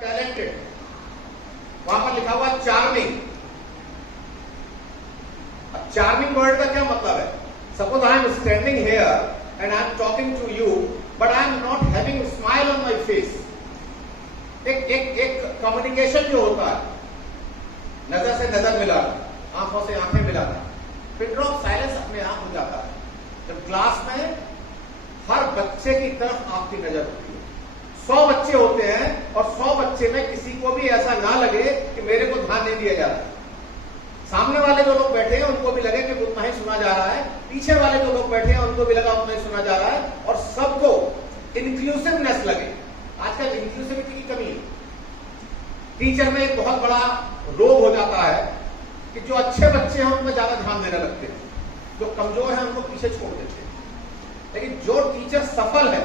Talented, वहां पर लिखा हुआ चार्मिंग। अब चार्मिंग वर्ड का क्या मतलब है? Suppose I am standing here and I am talking to you but I am not having smile on my face. एक कम्युनिकेशन जो होता है, नजर से नजर मिलाना, आंखों से आंखें मिलाना, पिन ऑफ साइलेंस अपने आप हो जाता है जब क्लास में हर बच्चे की तरफ आपकी नजर होती है। 100 बच्चे होते हैं और 100 बच्चे में किसी को भी ऐसा ना लगे कि मेरे को ध्यान नहीं दिया जा रहा है। सामने वाले जो लोग बैठे हैं उनको भी लगे कि उतना ही सुना जा रहा है, पीछे वाले जो लोग बैठे हैं उनको भी लगा उतना ही सुना जा रहा है, और सबको इंक्लूसिवनेस लगे। आजकल इंक्लूसिविटी की कमी है। टीचर में एक बहुत बड़ा रोग हो जाता है कि जो अच्छे बच्चे हैं उनमें ज्यादा ध्यान देने लगते हैं, जो कमजोर हैं उनको पीछे छोड़ देते हैं। लेकिन जो टीचर सफल है,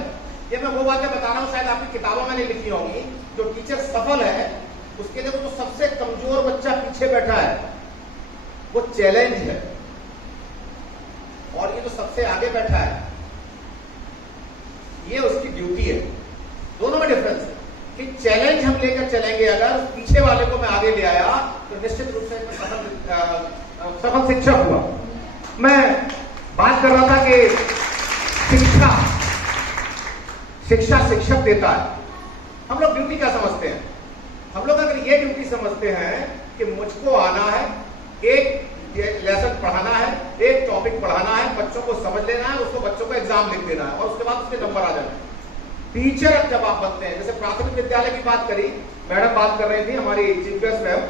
ये मैं वो बातें बता रहा हूं शायद आपकी किताबों में नहीं लिखी होंगी, जो टीचर सफल है उसके लिए जो सबसे कमजोर बच्चा पीछे बैठा है वो चैलेंज है, और ये जो सबसे आगे बैठा है ये उसकी ड्यूटी है। दोनों में डिफरेंस है कि चैलेंज हम लेकर चलेंगे, अगर पीछे वाले को मैं आगे ले आया तो निश्चित रूप से सफल शिक्षक हुआ। मैं बात कर रहा था कि शिक्षा शिक्षक देता है। हम लोग ड्यूटी क्या समझते हैं? हम लोग अगर ये ड्यूटी समझते हैं कि मुझको आना है, एक लेसन पढ़ाना है, एक टॉपिक पढ़ाना है, बच्चों को समझ लेना है, उसको बच्चों को एग्जाम लिख देना है और उसके बाद उसके नंबर आ जाना है। टीचर जब आप बनते हैं, जैसे प्राथमिक विद्यालय की बात करी, मैडम बात कर रही थी हमारी चीफ गेस्ट मैम,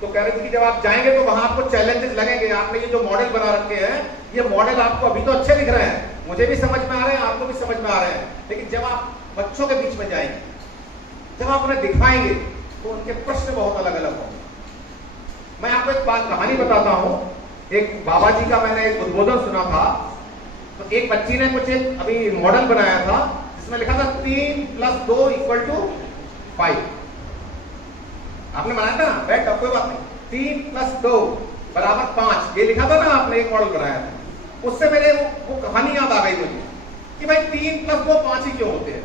तो कह रही थी कि जब आप जाएंगे तो वहां आपको चैलेंजेस लगेंगे। आपने ये जो मॉडल बना रखे हैं, ये मॉडल आपको अभी तो अच्छे दिख रहे हैं, मुझे भी समझ में आ रहे हैं, आपको भी समझ में आ रहे हैं, लेकिन जब आप बच्चों के बीच में जाएंगे, जब आप उन्हें दिखाएंगे तो उनके प्रश्न बहुत अलग अलग होंगे। मैं आपको एक बात कहानी बताता हूं। एक बाबा जी का मैंने एक उद्बोधन सुना था, तो एक बच्ची ने कुछ एक अभी मॉडल बनाया था जिसमें लिखा था 3 + 2 = 5। आपने बनाया था ना, बैठ कोई बात नहीं, 3 + 2 = 5, ये लिखा था ना आपने, एक मॉडल बनाया था। उससे मेरे वो कहानी याद आ गई मुझे कि भाई 3 + 2 5 ही क्यों होते हैं।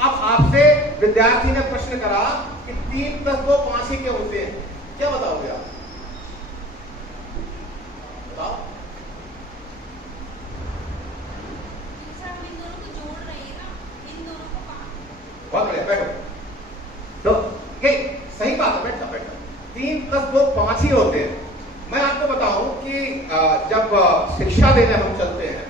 अब आपसे विद्यार्थी ने प्रश्न करा कि 3 + 2 5 ही क्यों होते हैं, क्या बताओगे आप? बताओ। बहुत बढ़िया, बैठो। तो ये सही बात है, बैठो बैठो। 3 + 2 5 ही होते हैं। मैं आपको बताऊं कि जब शिक्षा देने हम चलते हैं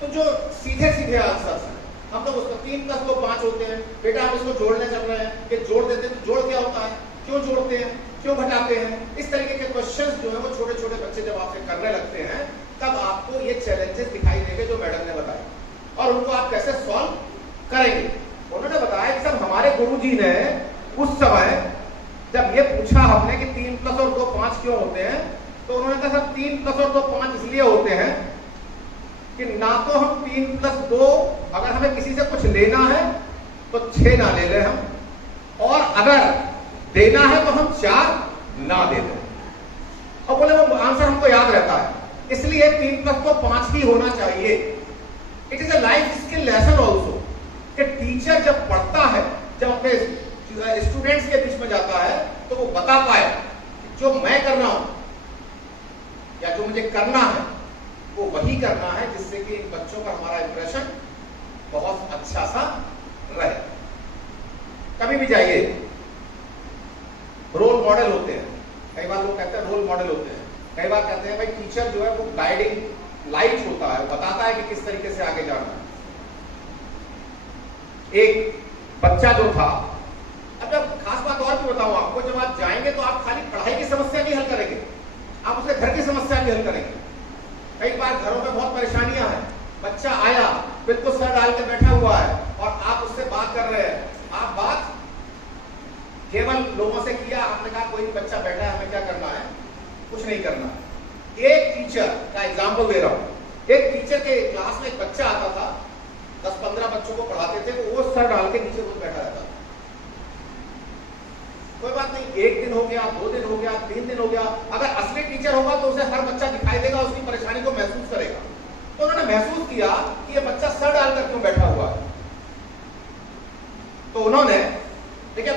तो जो सीधे सीधे आंसर है, हम लोग उसको 3 + 2 5 होते हैं, बेटा हम इसको जोड़ने चल रहे हैं, कि जोड़ देते हैं तो जोड़ क्या होता है, क्यों जोड़ते हैं, क्यों घटाते हैं, इस तरीके के क्वेश्चंस जो है वो छोटे छोटे बच्चे जब आपसे करने लगते हैं तब आपको ये चैलेंजेस दिखाई देंगे जो मैडम ने बताया, और उनको आप कैसे सॉल्व करेंगे। उन्होंने बताया कि सर हमारे गुरुजी ने उस समय जब ये पूछा हमने कि 3 + 2 5 क्यों होते हैं, तो उन्होंने कहा सर 3 + 2 5 इसलिए होते हैं कि ना तो हम 3 + 2 अगर हमें किसी से कुछ लेना है तो 6 ना ले ले हम, और अगर देना है तो हम 4 ना दे दें। और बोले वो आंसर हमको याद रहता है, इसलिए 3 + 2 5 ही होना चाहिए। It is a life skill lesson also, कि टीचर जब पढ़ता है, जब अपने स्टूडेंट्स के बीच में जाता है तो वो बता पाए जो मैं कर रहा हूं या जो मुझे करना है वो वही करना है जिससे कि इन बच्चों का हमारा इंप्रेशन बहुत अच्छा सा रहे। कभी भी जाइए, रोल मॉडल होते हैं, कई बार लोग कहते हैं रोल मॉडल होते हैं, कई बार कहते हैं भाई टीचर जो है वो गाइडिंग लाइट होता है, बताता है कि किस तरीके से आगे जाना है। एक बच्चा जो था, अब जब खास बात और भी बताऊं आपको, जब आप जाएंगे तो आप खाली पढ़ाई की समस्या नहीं हल करेंगे, आप उसके घर की समस्या भी हल करेंगे। कई बार घरों में बहुत परेशानियां हैं, बच्चा आया बिल्कुल सर डाल के बैठा हुआ है और आप उससे बात कर रहे हैं, आप बात केवल लोगों से किया, आपने कहा कोई बच्चा बैठा है हमें क्या करना है, कुछ नहीं करना। एक टीचर का एग्जाम्पल दे रहा हूं, एक टीचर के क्लास में एक बच्चा आता था, 10-15 बच्चों को पढ़ाते थे, वो सर डाल के नीचे रोज बैठा रहता था। कोई बात नहीं, 1 दिन हो गया, 2 दिन हो गया, 3 दिन हो गया, अगर असली टीचर होगा तो उसे हर बच्चा दिखाई देगा, उसकी परेशानी को महसूस करेगा। तो उन्होंने महसूस किया कि ये बच्चा सर डालकर क्यों बैठा हुआ है, तो उन्होंने देखिए